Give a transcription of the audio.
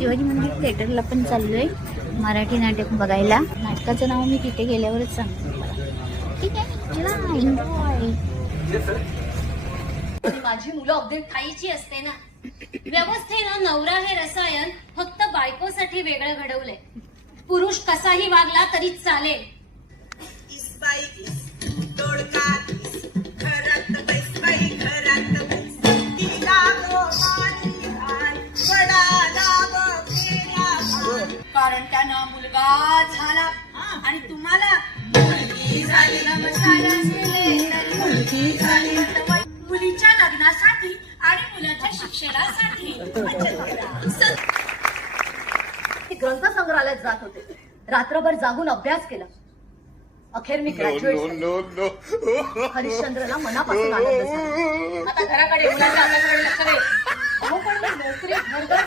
शिवाजी मंदिर थिएटरला पण चाललोय मराठी नाटक बघायला. नाटकाचं नाव मी तिथे गेल्यावरच सांगते मला. ठीक आहे, चला एन्जॉय. माझी मुलं अपडेट खायची असते ना. व्यवस्थेनं नवरा हे रसायन फक्त बायकोसाठी वेगळं घडवलंय. पुरुष कसाही वागला तरी चालेल. कारण त्यानं मुलगा झाला आणि तुम्हाला मुलगी झाली. मुलीच्या लग्नासाठी आणि मुलाच्या शिक्षणासाठी ग्रंथ संग्रहालयात जात होते. रात्रभर जागून अभ्यास केला. अखेर मी ग्रॅज्युएट. हरिश्चंद्रला मनापासून आनंद झाला. आता घराकडे मुलाच्या अभ्यासाकडे लक्ष दे. पण मी नोकरी घरदार